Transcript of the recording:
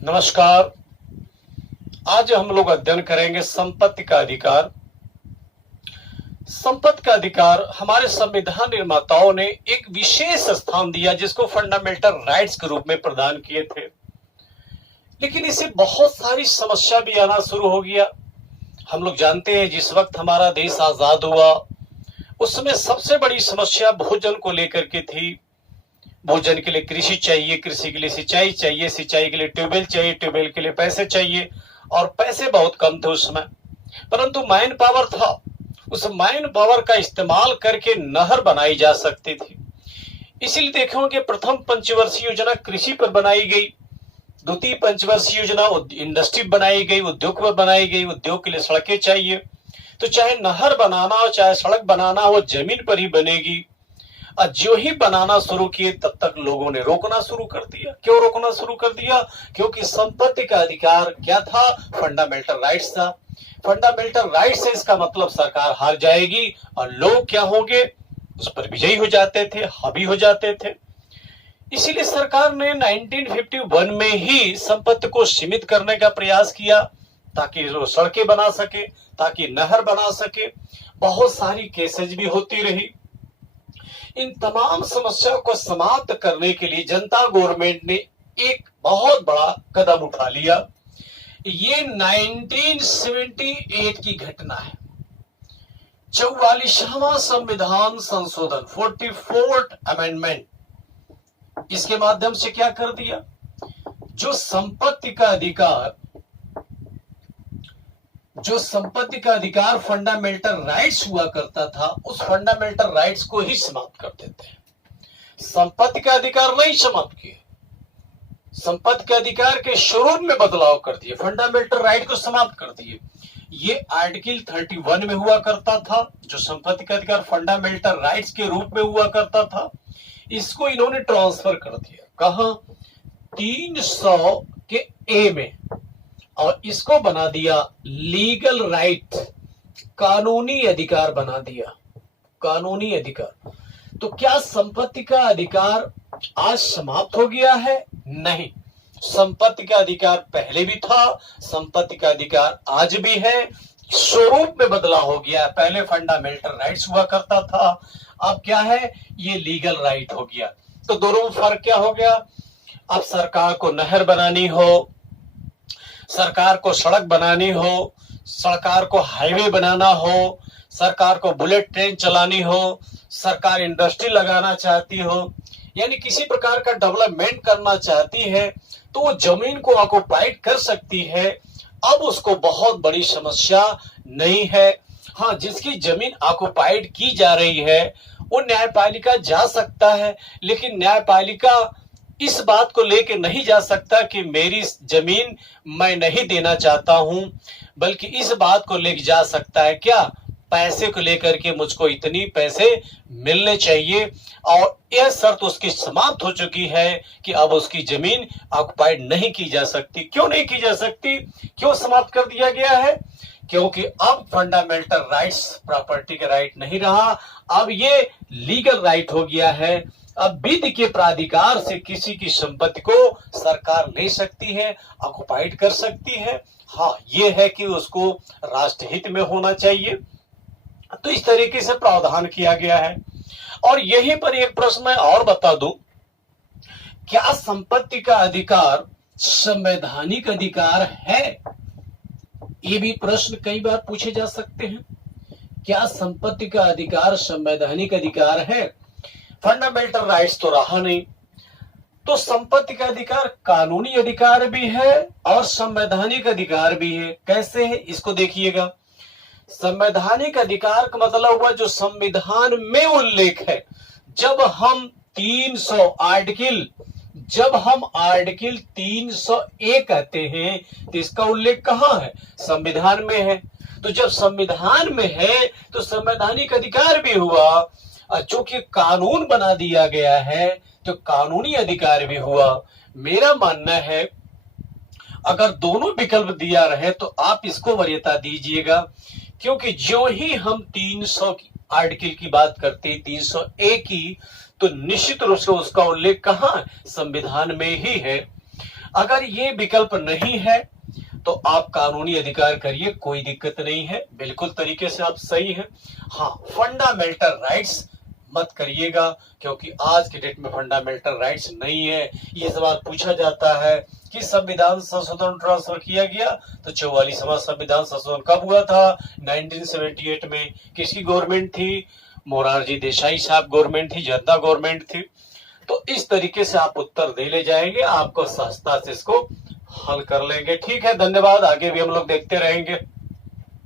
नमस्कार। आज हम लोग अध्ययन करेंगे संपत्ति का अधिकार। संपत्ति का अधिकार हमारे संविधान निर्माताओं ने एक विशेष स्थान दिया जिसको फंडामेंटल राइट्स के रूप में प्रदान किए थे, लेकिन इससे बहुत सारी समस्या भी आना शुरू हो गया। हम लोग जानते हैं जिस वक्त हमारा देश आजाद हुआ उस समय सबसे बड़ी समस्या भोजन को लेकर के थी। भोजन के लिए कृषि चाहिए, कृषि के लिए सिंचाई चाहिए, सिंचाई के लिए ट्यूबवेल चाहिए, ट्यूबवेल के लिए पैसे चाहिए, और पैसे बहुत कम थे उस समय, परंतु मैन पावर था। उस मैन पावर का इस्तेमाल करके नहर बनाई जा सकती थी। इसीलिए देखोगे प्रथम पंचवर्षीय योजना कृषि पर बनाई गई, द्वितीय पंचवर्षीय योजना इंडस्ट्री बनाई गई, उद्योग पर बनाई गई। उद्योग के लिए सड़कें चाहिए, तो चाहे नहर बनाना हो चाहे सड़क बनाना हो जमीन पर ही बनेगी। और जो ही बनाना शुरू किए तब तक लोगों ने रोकना शुरू कर दिया। क्यों रोकना शुरू कर दिया? क्योंकि संपत्ति का अधिकार क्या था? फंडामेंटल राइट्स था। फंडामेंटल राइट्स है, इसका मतलब सरकार हार जाएगी और लोग क्या होंगे? उस पर विजयी हो जाते थे, हावी हो जाते थे। इसीलिए सरकार ने 1951 में ही संपत्ति को सीमित करने का प्रयास किया ताकि वो सड़कें बना सके, ताकि नहर बना सके। बहुत सारी केसेज भी होती रही। इन तमाम समस्याओं को समाप्त करने के लिए जनता गवर्नमेंट ने एक बहुत बड़ा कदम उठा लिया। ये 1978 की घटना है। 44वां संविधान संशोधन 44th अमेंडमेंट, इसके माध्यम से क्या कर दिया? जो संपत्ति का अधिकार फंडामेंटल राइट्स हुआ करता था, उस फंडामेंटल राइट्स को ही समाप्त कर देते हैं। संपत्ति का अधिकार नहीं समाप्त किए, संपत्ति के अधिकार के स्वरूप में बदलाव कर दिए, फंडामेंटल राइट को समाप्त कर दिए। ये आर्टिकल 31 में हुआ करता था, जो संपत्ति का अधिकार फंडामेंटल राइट्स के रूप में हुआ करता था, इसको इन्होंने ट्रांसफर कर दिया। कहां? 300 के ए में, और इसको बना दिया लीगल राइट, कानूनी अधिकार बना दिया, कानूनी अधिकार। तो क्या संपत्ति का अधिकार आज समाप्त हो गया है? नहीं, संपत्ति का अधिकार पहले भी था, संपत्ति का अधिकार आज भी है, स्वरूप में बदलाव हो गया। पहले फंडामेंटल राइट्स हुआ करता था, अब क्या है? ये लीगल राइट हो गया। तो दोनों में फर्क क्या हो गया? अब सरकार को नहर बनानी हो, सरकार को सड़क बनानी हो, सरकार को हाईवे बनाना हो, सरकार को बुलेट ट्रेन चलानी हो, सरकार इंडस्ट्री लगाना चाहती हो, यानी किसी प्रकार का डेवलपमेंट करना चाहती है, तो वो जमीन को ऑक्युपाइड कर सकती है। अब उसको बहुत बड़ी समस्या नहीं है। हाँ, जिसकी जमीन ऑक्युपाइड की जा रही है वो न्यायपालिका जा सकता है, लेकिन न्यायपालिका इस बात को लेके नहीं जा सकता कि मेरी जमीन मैं नहीं देना चाहता हूं, बल्कि इस बात को लेके जा सकता है क्या? पैसे को लेकर के मुझको इतनी पैसे मिलने चाहिए, और यह शर्त उसकी समाप्त हो चुकी है कि अब उसकी जमीन ऑक्युपाइड नहीं की जा सकती। क्यों नहीं की जा सकती? क्यों समाप्त कर दिया गया है? क्योंकि अब फंडामेंटल राइट्स प्रॉपर्टी का राइट नहीं रहा, अब ये लीगल राइट हो गया है। अब विधि के प्राधिकार से किसी की संपत्ति को सरकार ले सकती है, ऑक्युपाइड कर सकती है। हाँ, ये है कि उसको राष्ट्रहित में होना चाहिए। तो इस तरीके से प्रावधान किया गया है। और यहीं पर एक प्रश्न मैं और बता दूं, क्या संपत्ति का अधिकार संवैधानिक अधिकार है? ये भी प्रश्न कई बार पूछे जा सकते हैं। क्या संपत्ति का अधिकार संवैधानिक अधिकार है? फंडामेंटल राइट्स तो रहा नहीं, तो संपत्ति का अधिकार कानूनी अधिकार भी है और संवैधानिक अधिकार भी है। कैसे है इसको देखिएगा। संवैधानिक अधिकार का मतलब हुआ जो संविधान में उल्लेख है। जब हम 301 कहते हैं तो इसका उल्लेख कहां है? संविधान में है। तो जब संविधान में है तो संवैधानिक अधिकार भी हुआ, चूंकि कानून बना दिया गया है तो कानूनी अधिकार भी हुआ। मेरा मानना है अगर दोनों विकल्प दिया रहे तो आप इसको वरीयता दीजिएगा, क्योंकि जो ही हम 300 आर्टिकल की बात करते हैं, 301 की, तो निश्चित रूप से उसका उल्लेख कहां? संविधान में ही है। अगर ये विकल्प नहीं है तो आप कानूनी अधिकार करिए, कोई दिक्कत नहीं है, बिल्कुल तरीके से आप सही हैं। हाँ, फंडामेंटल राइट्स मत करिएगा, क्योंकि आज के डेट में फंडामेंटल राइट्स नहीं है। ये सवाल पूछा जाता है कि संविधान संशोधन ट्रांसफर किया गया, तो 44वां संविधान संशोधन कब हुआ था? 1978 में। किसकी गवर्नमेंट थी? मोरारजी देसाई साहब गवर्नमेंट थी, जनता गवर्नमेंट थी। तो इस तरीके से आप उत्तर दे ले जाएंगे, आपको सहजता से इसको हल कर लेंगे। ठीक है, धन्यवाद। आगे भी हम लोग देखते रहेंगे।